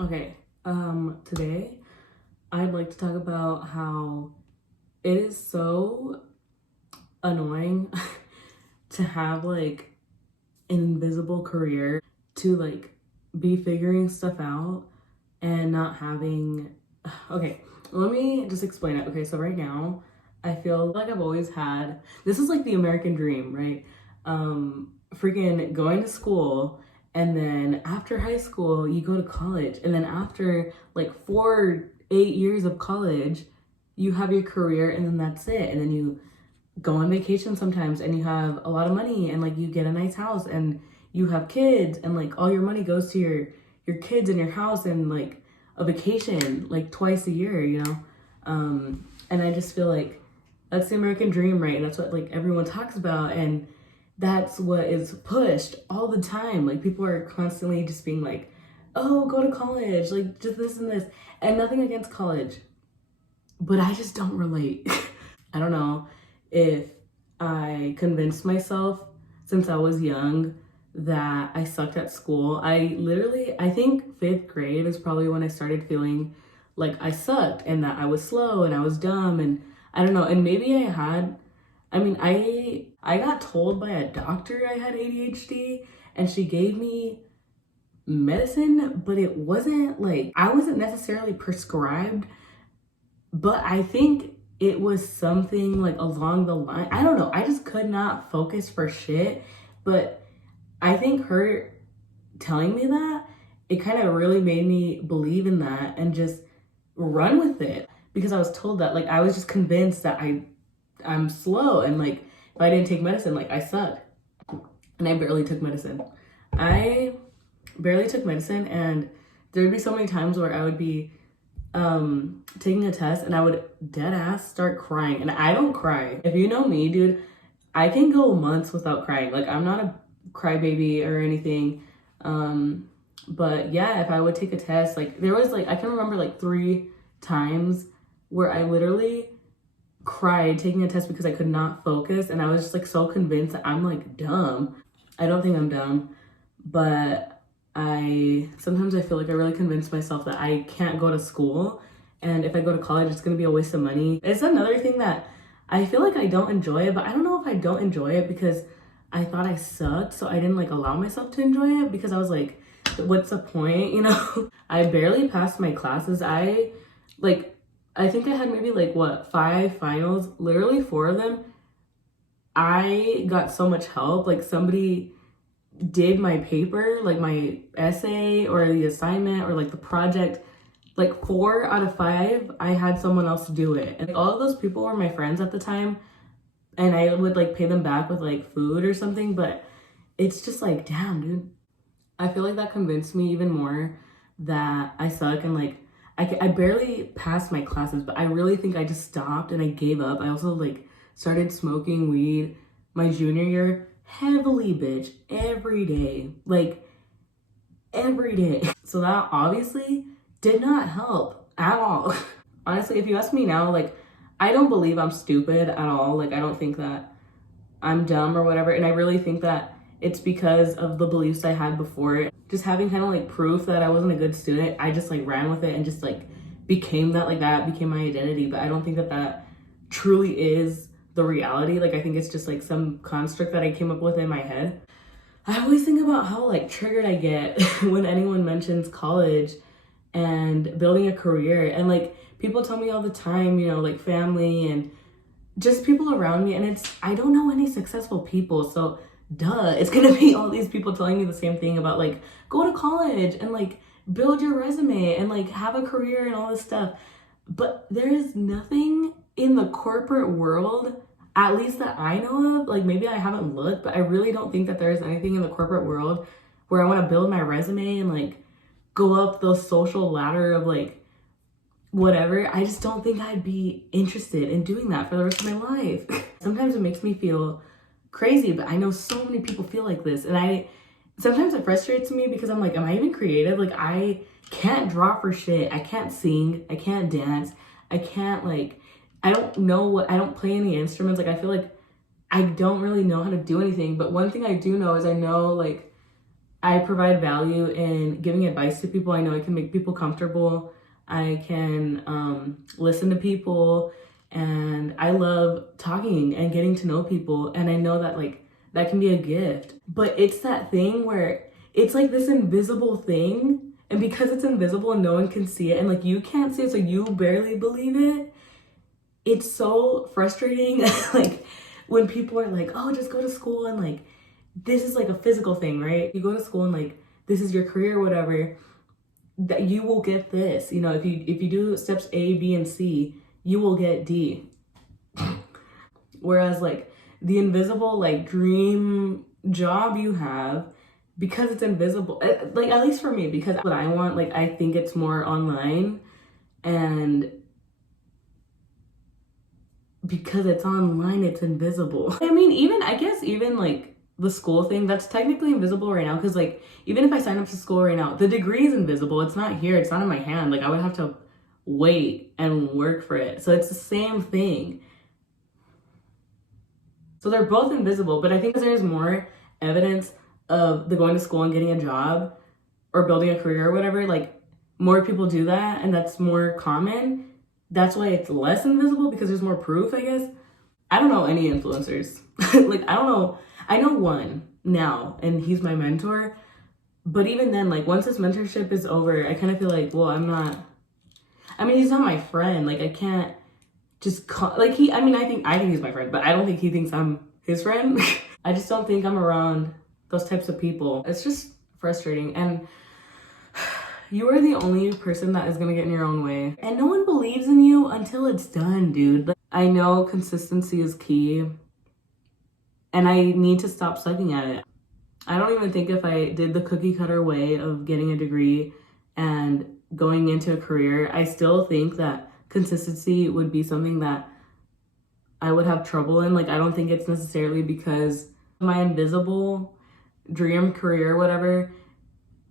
Okay, today I'd like to talk about how it is so annoying to have like an invisible career, to like be figuring stuff out and not having. Okay, let me just explain it. Okay, so right now I feel like I've always had this is like the American dream, right? Freaking going to school, and then after high school you go to college, and then after like 8 years of college you have your career, and then that's it. And then you go on vacation sometimes and you have a lot of money, and like you get a nice house and you have kids, and like all your money goes to your kids and your house and like a vacation like twice a year, and I just feel like that's the American dream, right? And that's what like everyone talks about, and that's what is pushed all the time. Like people are constantly just being like, oh, go to college, like just this and this. And nothing against college, but I just don't relate. I don't know if I convinced myself since I was young that I sucked at school. I think fifth grade is probably when I started feeling like I sucked and that I was slow and I was dumb, and I don't know. And maybe I got told by a doctor I had ADHD, and she gave me medicine, but it wasn't like I wasn't necessarily prescribed, but I think it was something like along the line. I don't know. I just could not focus for shit. But I think her telling me that, it kind of really made me believe in that and just run with it, because I was told that. Like I was just convinced that I'm slow, and like if I didn't take medicine, like I suck. And I barely took medicine. I barely took medicine, and there would be so many times where I would be taking a test and I would dead ass start crying. And I don't cry. If you know me, dude, I can go months without crying. Like I'm not a crybaby or anything. But yeah, if I would take a test, like there was like I can remember like 3 times where I literally cried taking a test because I could not focus, and I was just like so convinced that I'm like dumb. I don't think I'm dumb, but sometimes I feel like I really convinced myself that I can't go to school, and if I go to college it's gonna be a waste of money. It's another thing that I feel like I don't enjoy it, but I don't know if I don't enjoy it because I thought I sucked, so I didn't like allow myself to enjoy it, because I was like, what's the point, I barely passed my classes. I think I had maybe like 5 finals, literally 4 of them. I got so much help. Like somebody did my paper, like my essay or the assignment or like the project. Like 4 out of 5, I had someone else do it. And all of those people were my friends at the time. And I would like pay them back with like food or something. But it's just like, damn, dude. I feel like that convinced me even more that I suck, and like I barely passed my classes, but I really think I just stopped and I gave up. I also like started smoking weed my junior year heavily, bitch, every day, like every day. So that obviously did not help at all. Honestly, if you ask me now, like I don't believe I'm stupid at all. Like I don't think that I'm dumb or whatever. And I really think that it's because of the beliefs I had before. Just having kind of like proof that I wasn't a good student, I just like ran with it and just like became that, like that became my identity. But I don't think that that truly is the reality. Like I think it's just like some construct that I came up with in my head. I always think about how like triggered I get when anyone mentions college and building a career. And like people tell me all the time, like family and just people around me, and I don't know any successful people, so duh, it's gonna be all these people telling me the same thing about like go to college and like build your resume and like have a career and all this stuff. But there is nothing in the corporate world, at least that I know of. Like maybe I haven't looked, but I really don't think that there is anything in the corporate world where I want to build my resume and like go up the social ladder of like whatever. I just don't think I'd be interested in doing that for the rest of my life. Sometimes it makes me feel crazy, but I know so many people feel like this, and sometimes it frustrates me because I'm like, am I even creative? Like I can't draw for shit. I can't sing. I can't dance. I can't like, I don't play any instruments. Like I feel like I don't really know how to do anything. But one thing I do know is I know like I provide value in giving advice to people. I know I can make people comfortable. I can listen to people, and I love talking and getting to know people. And I know that like that can be a gift, but it's that thing where it's like this invisible thing. And because it's invisible and no one can see it, and like you can't see it, so you barely believe it, it's so frustrating. Like when people are like, oh, just go to school, and like this is like a physical thing, right? You go to school and like this is your career or whatever, that you will get this. You know, if you do steps A, B, and C, you will get D. Whereas like the invisible like dream job you have, because it's invisible, like at least for me, because what I want, like I think it's more online, and because it's online, it's invisible. I mean, even I guess even like the school thing, that's technically invisible right now, because like even if I sign up to school right now, the degree is invisible. It's not here, it's not in my hand. Like I would have to wait and work for it. So it's the same thing. So they're both invisible, but I think there's more evidence of the going to school and getting a job or building a career or whatever, like more people do that and that's more common. That's why it's less invisible, because there's more proof, I guess. I don't know any influencers. Like I don't know. I know one now and he's my mentor. But even then, like once this mentorship is over, I kind of feel like, well, I mean, he's not my friend. Like I can't just call, like I think he's my friend, but I don't think he thinks I'm his friend. I just don't think I'm around those types of people. It's just frustrating. And you are the only person that is gonna get in your own way. And no one believes in you until it's done, dude. Like, I know consistency is key. And I need to stop sucking at it. I don't even think if I did the cookie cutter way of getting a degree and going into a career, I still think that consistency would be something that I would have trouble in. Like, I don't think it's necessarily because my invisible dream career, whatever.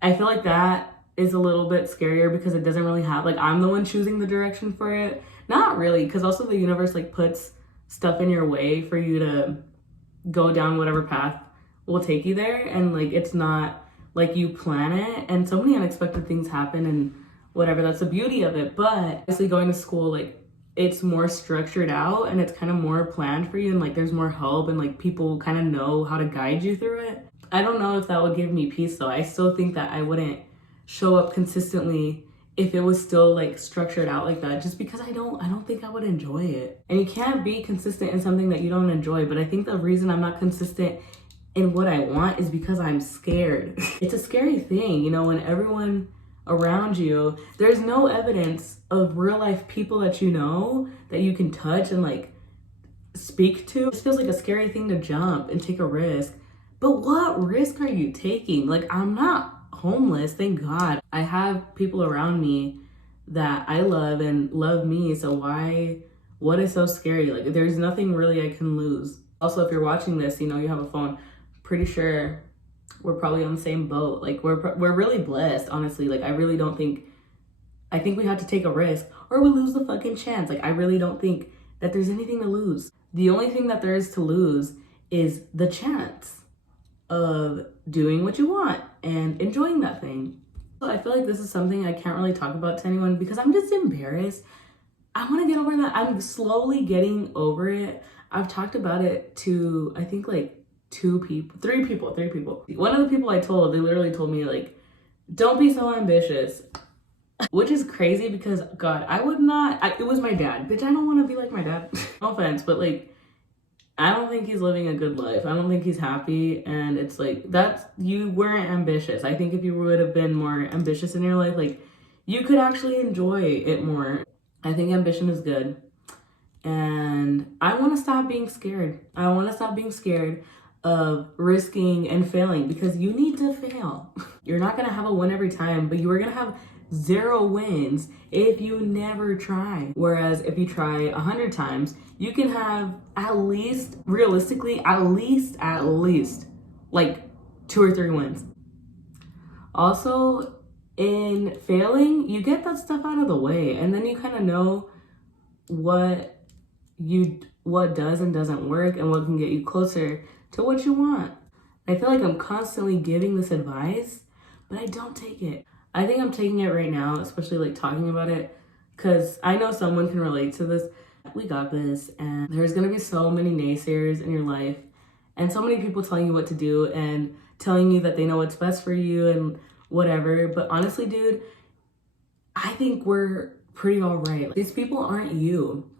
I feel like that is a little bit scarier because it doesn't really have, like, I'm the one choosing the direction for it. Not really, because also the universe, like, puts stuff in your way for you to go down whatever path will take you there. And, like, it's not like you plan it. And so many unexpected things happen and whatever. That's the beauty of it. But obviously going to school, like, it's more structured out and it's kind of more planned for you. And, like, there's more help and, like, people kind of know how to guide you through it. I don't know if that would give me peace, though. I still think that I wouldn't show up consistently if it was still like structured out like that, just because I don't think I would enjoy it. And you can't be consistent in something that you don't enjoy. But I think the reason I'm not consistent in what I want is because I'm scared. It's a scary thing, you know, when everyone around you, there's no evidence of real life people that you know that you can touch and like speak to. It feels like a scary thing to jump and take a risk. But what risk are you taking? Like, I'm not homeless, thank God. I have people around me that I love and love me, so what is so scary? Like, there's nothing really I can lose. Also, if you're watching this, you know, you have a phone, pretty sure we're probably on the same boat. Like, we're really blessed, honestly. Like, I think we have to take a risk or we lose the fucking chance. Like, I really don't think that there's anything to lose. The only thing that there is to lose is the chance of doing what you want and enjoying that thing. So I feel like this is something I can't really talk about to anyone because I'm just embarrassed. I want to get over that. I'm slowly getting over it. I've talked about it to, I think, like three people. One of the people I told, they literally told me, like, don't be so ambitious. Which is crazy because, God, I would not, it was my dad. Bitch, I don't want to be like my dad. No offense, but like, I don't think he's living a good life. I don't think he's happy. And it's like, you weren't ambitious. I think if you would have been more ambitious in your life, like, you could actually enjoy it more. I think ambition is good. And I want to stop being scared. I want to stop being scared of risking and failing, because you need to fail. You're not going to have a win every time, but you are going to have 0 wins if you never try. Whereas if you try 100 times, you can have at least, realistically, at least like 2 or 3 wins. Also, in failing, you get that stuff out of the way, and then you kind of know what does and doesn't work and what can get you closer to what you want. I feel like I'm constantly giving this advice, but I don't take it. I think I'm taking it right now, especially like talking about it, because I know someone can relate to this. We got this, and there's gonna be so many naysayers in your life, and so many people telling you what to do and telling you that they know what's best for you and whatever. But honestly, dude, I think we're pretty all right. These people aren't you.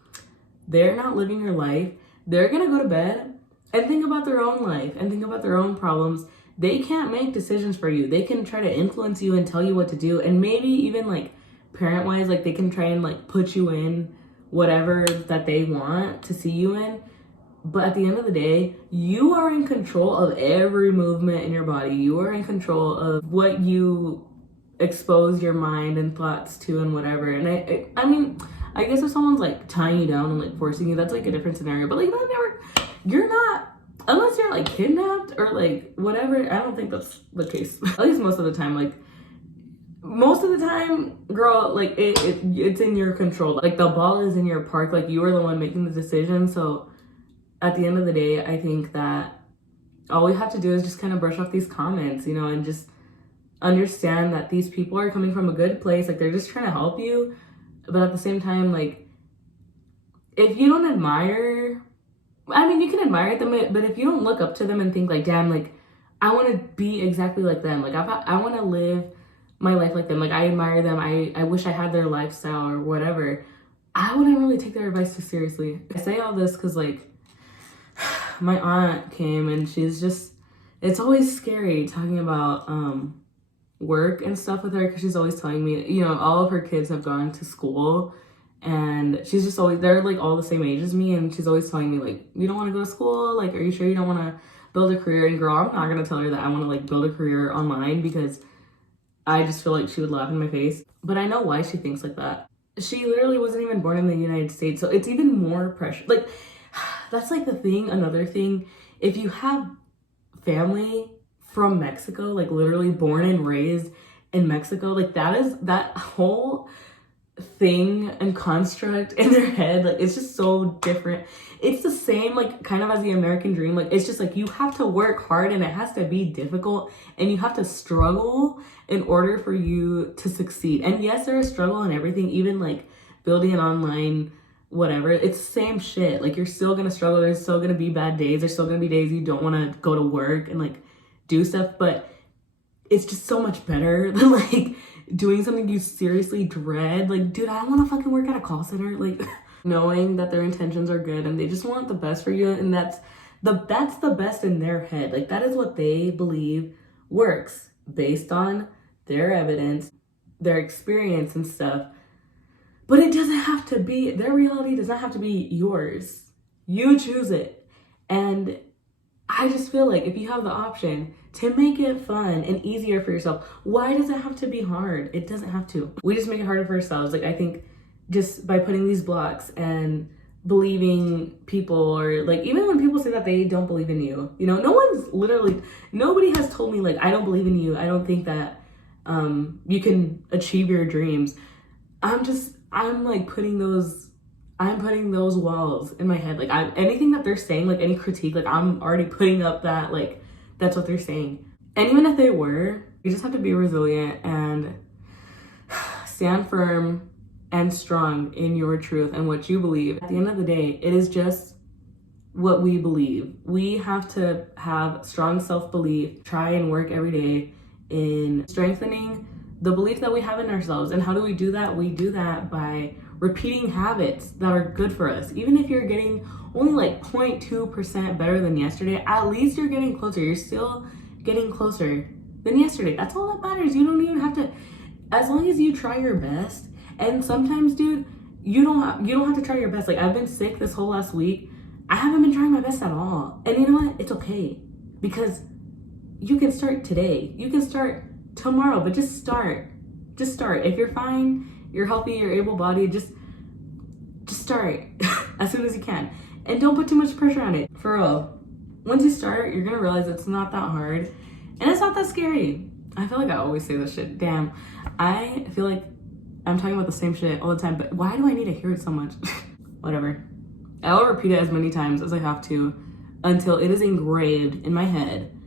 They're not living your life. They're gonna go to bed and think about their own life and think about their own problems. They can't make decisions for you. They can try to influence you and tell you what to do, and maybe even like parent wise, like they can try and like put you in whatever that they want to see you in. But at the end of the day, you are in control of every movement in your body. You are in control of what you expose your mind and thoughts to and whatever. And I mean, I guess if someone's like tying you down and like forcing you, that's like a different scenario. But like that never, you're not, unless you're like kidnapped or like whatever. I don't think that's the case. At least most of the time. Like most of the time, girl, like it's in your control. Like the ball is in your park. Like you are the one making the decision. So at the end of the day, I think that all we have to do is just kind of brush off these comments, you know, and just understand that these people are coming from a good place. Like they're just trying to help you. But at the same time, like if you don't admire, I mean, you can admire them, but if you don't look up to them and think like, damn, like I want to be exactly like them. Like I want to live my life like them. Like I admire them. I wish I had their lifestyle or whatever. I wouldn't really take their advice too seriously. I say all this because like my aunt came and she's just, it's always scary talking about work and stuff with her because she's always telling me, you know, all of her kids have gone to school and she's just always, they're like all the same age as me, and she's always telling me like, you don't want to go to school? Like, are you sure you don't want to build a career? And girl, I'm not going to tell her that I want to like build a career online because I just feel like she would laugh in my face. But I know why she thinks like that. She literally wasn't even born in the United States, so it's even more pressure. Like, that's like the thing, another thing. If you have family from Mexico, like literally born and raised in Mexico, like that whole thing and construct in their head, like it's just so different. It's the same like kind of as the American dream. Like it's just like you have to work hard and it has to be difficult and you have to struggle in order for you to succeed. And yes, there is struggle and everything, even like building an online whatever, it's the same shit. Like you're still gonna struggle. There's still gonna be bad days. There's still gonna be days you don't want to go to work and like do stuff, but it's just so much better than like doing something you seriously dread. Like, dude, I want to fucking work at a call center. Like knowing that their intentions are good and they just want the best for you, and that's the best in their head. Like that is what they believe works based on their evidence, their experience and stuff. But it doesn't have to be, their reality does not have to be yours. You choose it. And I just feel like if you have the option to make it fun and easier for yourself, why does it have to be hard? It doesn't have to. We just make it harder for ourselves. Like I think just by putting these blocks and believing people, or like even when people say that they don't believe in you, you know, nobody has told me like, I don't believe in you. I don't think that you can achieve your dreams. I'm like putting those walls in my head. Like anything that they're saying, like any critique, like I'm already putting up that, like, that's what they're saying. And even if they were, you just have to be resilient and stand firm and strong in your truth and what you believe. At the end of the day, it is just what we believe. We have to have strong self-belief, try and work every day in strengthening the belief that we have in ourselves. And how do we do that? We do that by repeating habits that are good for us. Even if you're getting only like 0.2% better than yesterday, at least you're getting closer. You're still getting closer than yesterday. That's all that matters. You don't even have to, as long as you try your best. And sometimes, dude, you don't have to try your best. Like I've been sick this whole last week. I haven't been trying my best at all. And you know what? It's okay, because you can start today. You can start tomorrow, but just start. Just start. If you're fine, you're healthy, you're able-bodied, just start as soon as you can. And don't put too much pressure on it. For real. Once you start, you're gonna realize it's not that hard and it's not that scary. I feel like I always say this shit. Damn. I feel like I'm talking about the same shit all the time, but why do I need to hear it so much? Whatever. I'll repeat it as many times as I have to until it is engraved in my head.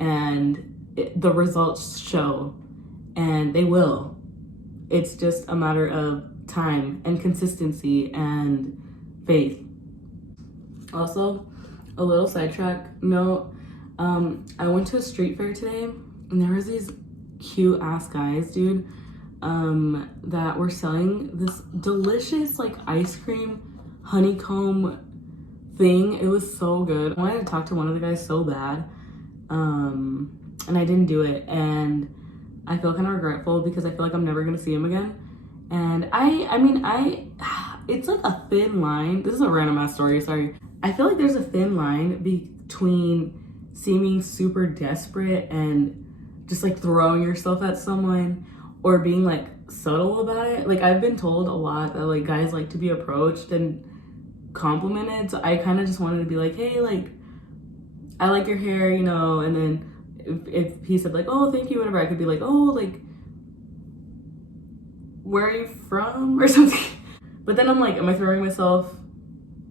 and the results show, and they will. It's just a matter of time and consistency and faith. Also, a little sidetrack note, I went to a street fair today, and there was these cute ass guys, dude, that were selling this delicious like ice cream honeycomb thing. It was so good. I wanted to talk to one of the guys so bad, and I didn't do it, and I feel kind of regretful because I feel like I'm never gonna see him again. And it's like a thin line. This is a random ass story, sorry. I feel like there's a thin line between seeming super desperate and just like throwing yourself at someone, or being like subtle about it. Like, I've been told a lot that like guys like to be approached and complimented, so I kind of just wanted to be like, hey, like, I like your hair, you know. And then if he said like, oh, thank you, whatever, I could be like, oh, like, where are you from, or something. But then I'm like, am I throwing myself,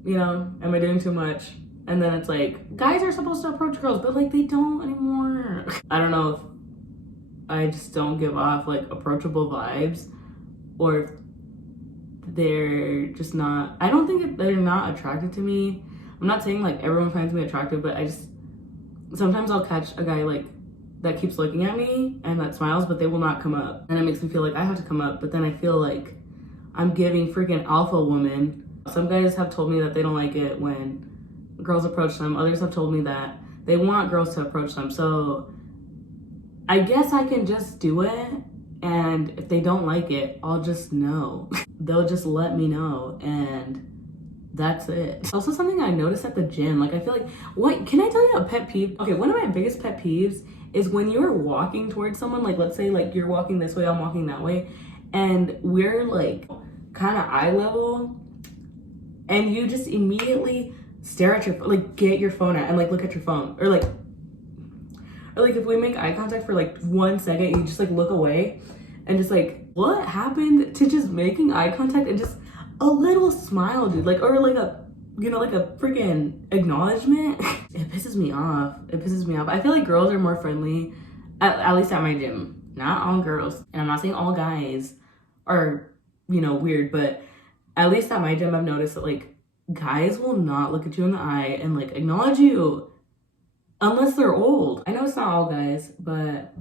you know, am I doing too much? And then it's like, guys are supposed to approach girls, but like they don't anymore. I don't know if I just don't give off like approachable vibes, or if they're just not, I don't think they're not attracted to me. I'm not saying like everyone finds me attractive, but I just, sometimes I'll catch a guy like that keeps looking at me and that smiles, but they will not come up. And it makes me feel like I have to come up, but then I feel like I'm giving freaking alpha woman. Some guys have told me that they don't like it when girls approach them. Others have told me that they want girls to approach them. So I guess I can just do it, and if they don't like it, I'll just know. They'll just let me know, and that's it. Also, something I noticed at the gym, like I feel like, what, can I tell you a pet peeve? Okay, one of my biggest pet peeves is when you're walking towards someone, like let's say like you're walking this way, I'm walking that way, and we're like kind of eye level, and you just immediately stare at your, like get your phone out and like look at your phone, or like if we make eye contact for like 1 second, you just like look away, and just like, what happened to just making eye contact and just a little smile, dude, like, or like a, you know, like a freaking acknowledgement. It pisses me off. It pisses me off. I feel like girls are more friendly, at least at my gym. Not all girls, and I'm not saying all guys are, you know, weird, but at least at my gym I've noticed that like guys will not look at you in the eye and like acknowledge you unless they're old. I know it's not all guys, but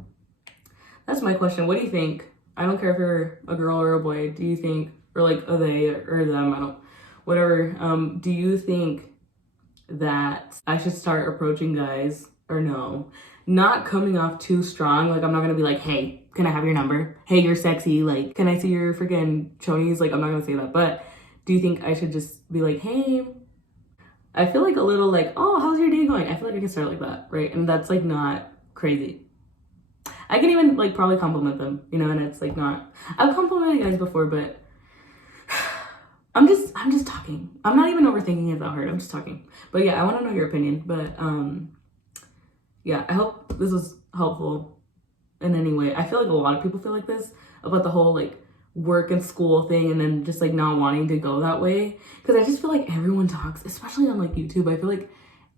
that's my question. What do you think? I don't care if you're a girl or a boy. Do you think, or like a they or them, I don't, whatever. Do you think that I should start approaching guys, or no? Not coming off too strong. Like, I'm not gonna be like, hey, can I have your number? Hey, you're sexy. Like, can I see your freaking chonies? Like, I'm not gonna say that. But do you think I should just be like, hey? I feel like a little like, oh, how's your day going? I feel like I can start like that, right? And that's like not crazy. I can even like probably compliment them, you know, and it's like not, I've complimented guys before, but I'm just talking. I'm not even overthinking it that hard. I'm just talking. But yeah, I want to know your opinion. But yeah, I hope this was helpful in any way. I feel like a lot of people feel like this about the whole like work and school thing, and then just like not wanting to go that way. Because I just feel like everyone talks, especially on like YouTube. I feel like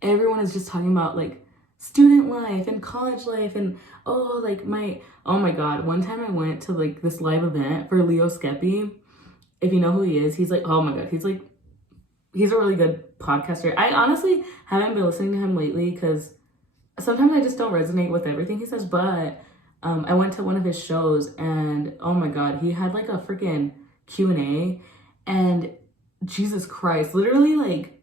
everyone is just talking about like student life and college life, and oh my god, one time I went to like this live event for Leo Skepi. If you know who he is, he's like, oh my god, he's a really good podcaster. I honestly haven't been listening to him lately because sometimes I just don't resonate with everything he says, but I went to one of his shows, and oh my god, he had like a freaking Q&A, and Jesus Christ, literally like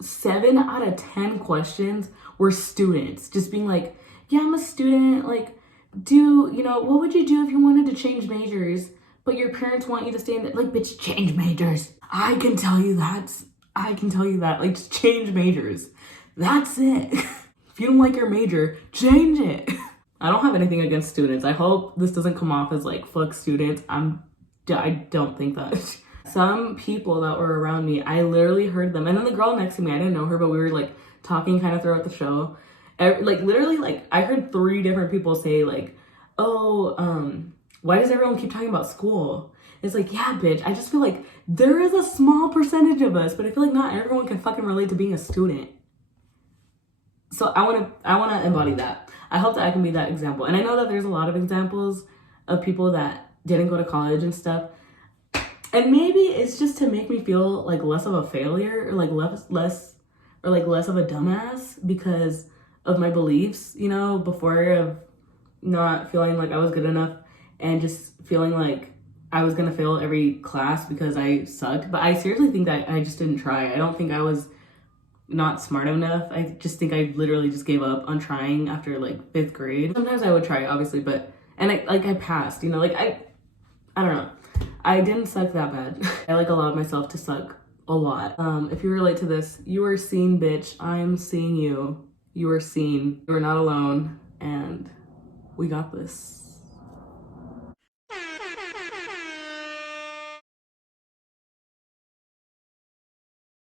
7 out of 10 questions were students just being like, yeah, I'm a student, like, what would you do if you wanted to change majors, but your parents want you to stay in the, like, bitch, change majors. I can tell you that, like, just change majors. That's it. If you don't like your major, change it. I don't have anything against students. I hope this doesn't come off as like, fuck students. I don't think that. Some people that were around me, I literally heard them. And then the girl next to me, I didn't know her, but we were like talking kind of throughout the show. Like literally, like I heard 3 different people say like, oh, why does everyone keep talking about school? It's like, yeah, bitch, I just feel like there is a small percentage of us, but I feel like not everyone can fucking relate to being a student. So I want to embody that. I hope that I can be that example. And I know that there's a lot of examples of people that didn't go to college and stuff. And maybe it's just to make me feel like less of a failure, or like less of a dumbass because of my beliefs, you know, before of not feeling like I was good enough and just feeling like I was gonna fail every class because I sucked. But I seriously think that I just didn't try. I don't think I was not smart enough. I just think I literally just gave up on trying after like 5th grade. Sometimes I would try, obviously, but I passed, you know, like I don't know. I didn't suck that bad. I like allowed myself to suck a lot. If you relate to this, you are seen, bitch. I'm seeing you. You are seen. You are not alone, and we got this.